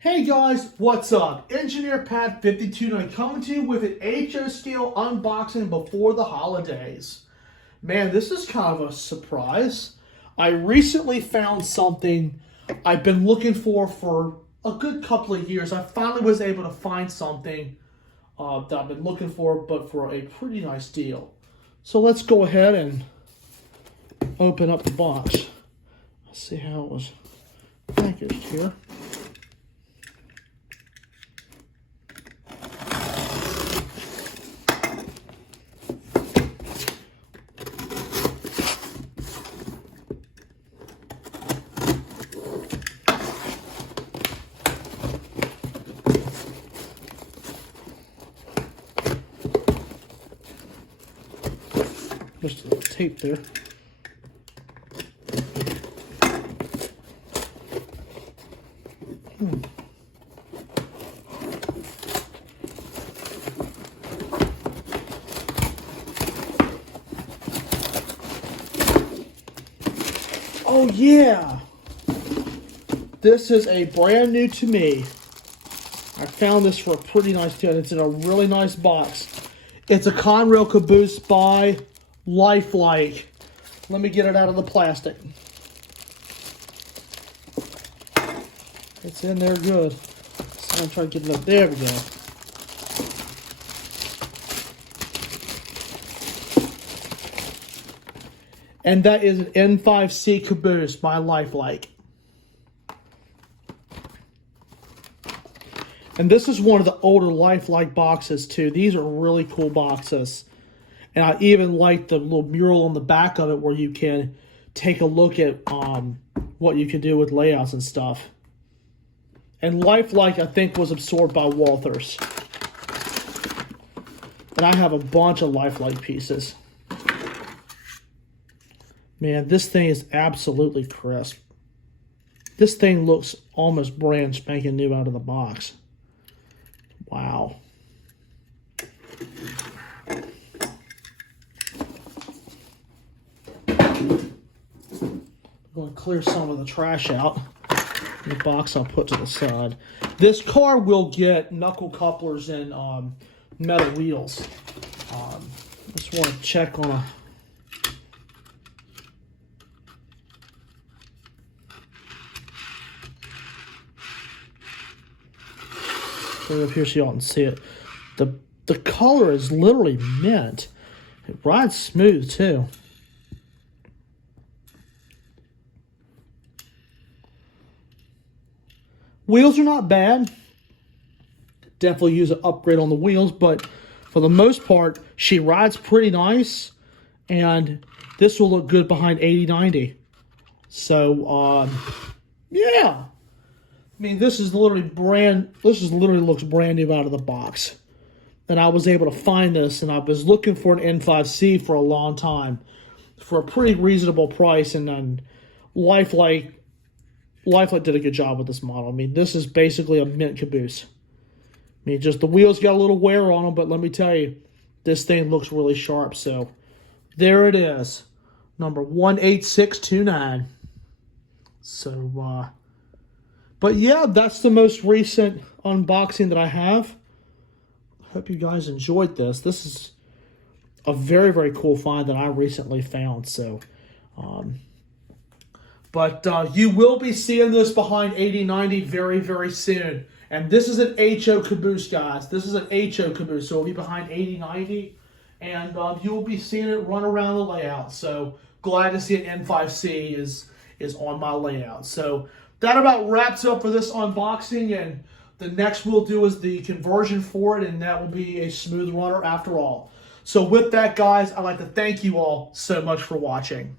Hey guys, what's up? Engineer Pat 529 coming to you with an HO scale unboxing before the holidays. Man, this is kind of a surprise. I recently found something I've been looking for a good couple of years. I finally was able to find something that I've been looking for, but for a pretty nice deal. So let's go ahead and open up the box. Let's see how it was packaged here. Just a little tape there. Oh yeah! This is a brand new to me. I found this for a pretty nice deal. It's in a really nice box. It's a Conrail caboose by Like. Let me get it out of the plastic. It's in there good. So I'm trying to get it up. There we go. And that is an N5C caboose by Like. And this is one of the older Like boxes too. These are really cool boxes. And I even like the little mural on the back of it where you can take a look at what you can do with layouts and stuff. And Like, I think, was absorbed by Walthers. And I have a bunch of Like pieces. Man, this thing is absolutely crisp. This thing looks almost brand spanking new out of the box. Wow. I'm going to clear some of the trash out. The box I'll put to the side. This car will get knuckle couplers and metal wheels. Just want to check on a... Put it up here so y'all can see it. The color is literally mint. It rides smooth too. Wheels are not bad. Definitely use an upgrade on the wheels, but for the most part, she rides pretty nice, and this will look good behind 80/90. So, yeah. I mean, this is literally looks brand new out of the box. And I was able to find this, and I was looking for an N5C for a long time for a pretty reasonable price, and then Like did a good job with this model. I mean, this is basically a mint caboose. I mean, just the wheels got a little wear on them, but let me tell you, this thing looks really sharp. So, there it is. Number 18629. So, but yeah, that's the most recent unboxing that I have. Hope you guys enjoyed this. This is a very, very cool find that I recently found. So, but you will be seeing this behind 80/90 very, very soon. And this is an HO caboose, guys. This is an HO caboose. So it'll be behind 80/90. And you will be seeing it run around the layout. So glad to see an N5C is on my layout. So that about wraps up for this unboxing. And the next we'll do is the conversion for it. And that will be a smooth runner after all. So with that, guys, I'd like to thank you all so much for watching.